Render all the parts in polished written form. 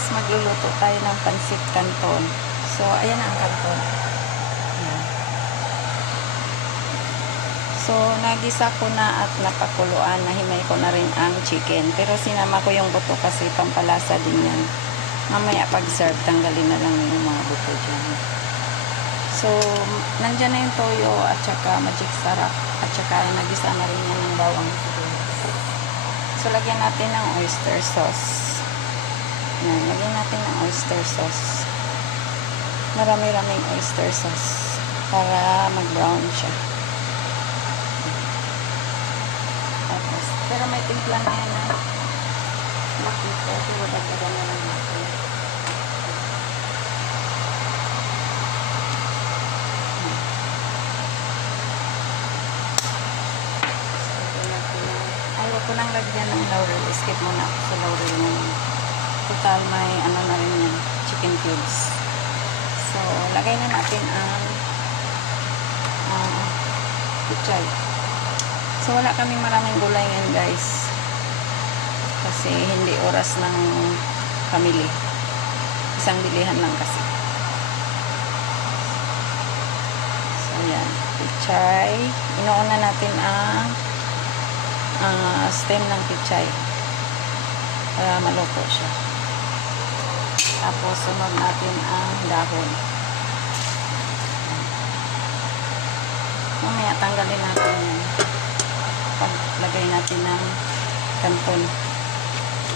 guys, magluluto tayo ng pansit canton. So, ayan ang canton. Ayan. So, nagisa ko na at napakuluan. Nahimay ko na rin ang chicken. Pero sinama ko yung buto kasi pampalasa din yan. Mamaya pag-serve, tanggalin na lang yung mga buto dyan. So, nandyan na yung toyo at saka magic sarap. At saka nagisa na rin yan ng bawang sibuyas. So, lagyan natin ng oyster sauce. Yan, lagyan natin ng oyster sauce. Marami-raming oyster sauce para mag-brown siya. Tapos, pero may timpla na yan na makita. Pero dagdagan na lang natin. Ayaw ko nang lagyan ng laurel. Skip muna ako sa laurel ngayon. Total may ano na rin yan, chicken cubes. So, lagay na natin ang pichay. So, wala kaming maraming gulay ngayon guys. Kasi hindi oras ng pamili. Isang bilihan lang kasi. So, yan. Pichay. Inuuna natin ang stem ng pichay para maluto siya. Tapos sunod natin ang dahon. Mamaya tanggalin natin yan. Paglagay natin ng canton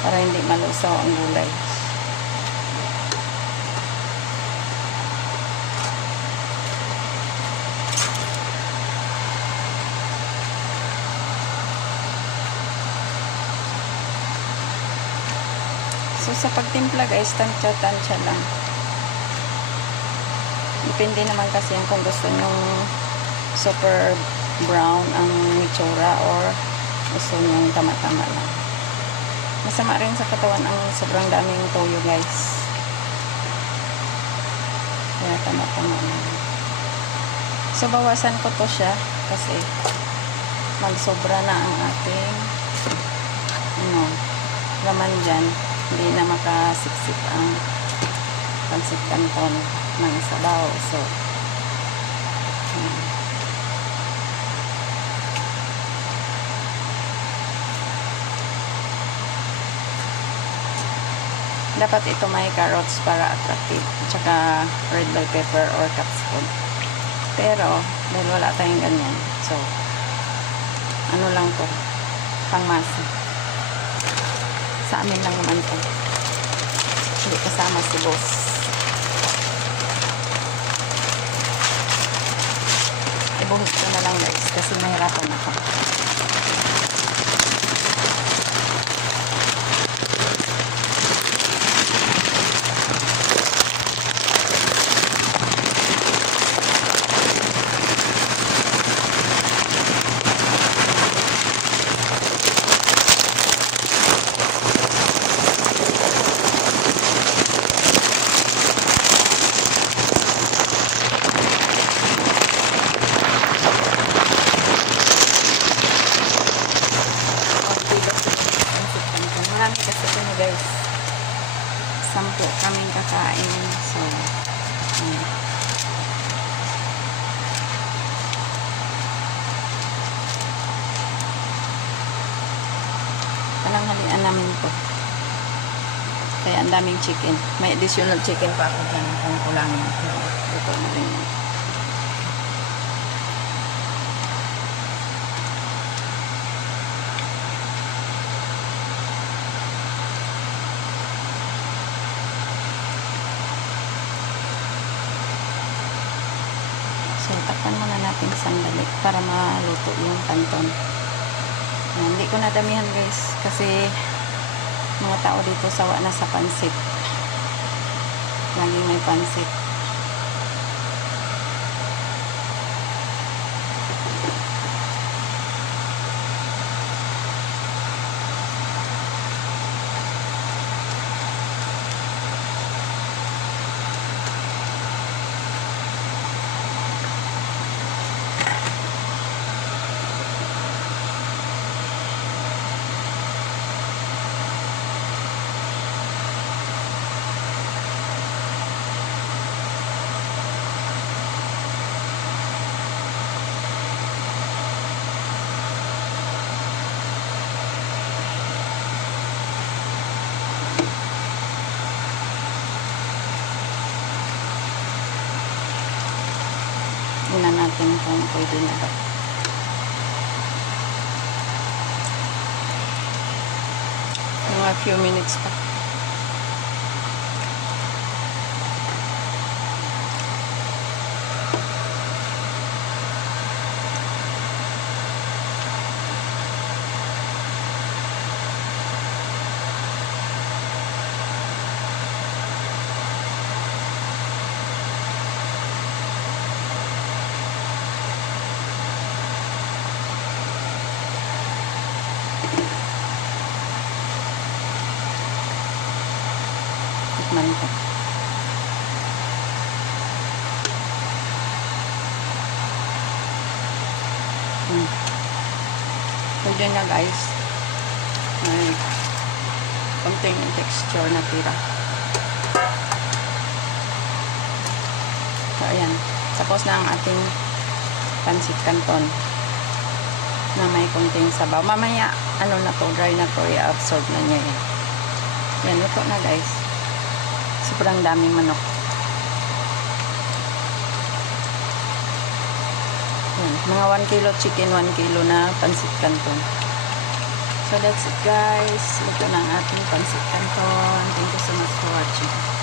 para hindi malusaw ang gulay. So, sa pagtimpla guys, tansya-tansya lang. Depende naman kasi kung gusto nyo super brown ang itsura or gusto nyo tama-tama lang. Masama rin sa katawan ang sobrang daming toyo guys. Kaya tama-tama lang. So, bawasan ko to siya kasi magsobra na ang ating laman dyan. Hindi na makasiksik ang pansit canton ng sabaw. So, dapat ito may carrots para attractive. Tsaka red bell pepper or capsicum. Pero, dahil wala tayong ganyan. So, ano lang to? Pangmasa. Sa amin lang naman to. Hindi kasama si boss. Ibuhos ko na lang guys kasi mahirapan ako. Marami kasi ito guys. 10 kaming kakain. So, pananghalian namin to. Kaya ang daming chicken. May additional chicken pa ako dyan kung kulangin. Ito na rin yan. So, takpan muna natin sandali para maluto yung canton. Hindi ko nadamihan guys kasi mga tao dito sawa na sa pansit. Laging may pansit. natin kung pwede na ba. Mga few minutes pa. Tikman ko. Pwede na guys. May konting texture na tira. So ayan. Tapos na ang ating pansit canton na may konting sabaw. Mamaya ano na to, dry na to, i-absorb na niya yan. Yan, luto na guys. Sobrang daming manok. Yan, mga 1 kilo chicken, 1 kilo na pansit canton. So that's it guys. Luto na ang ating pansit canton. Thank you so much for watching.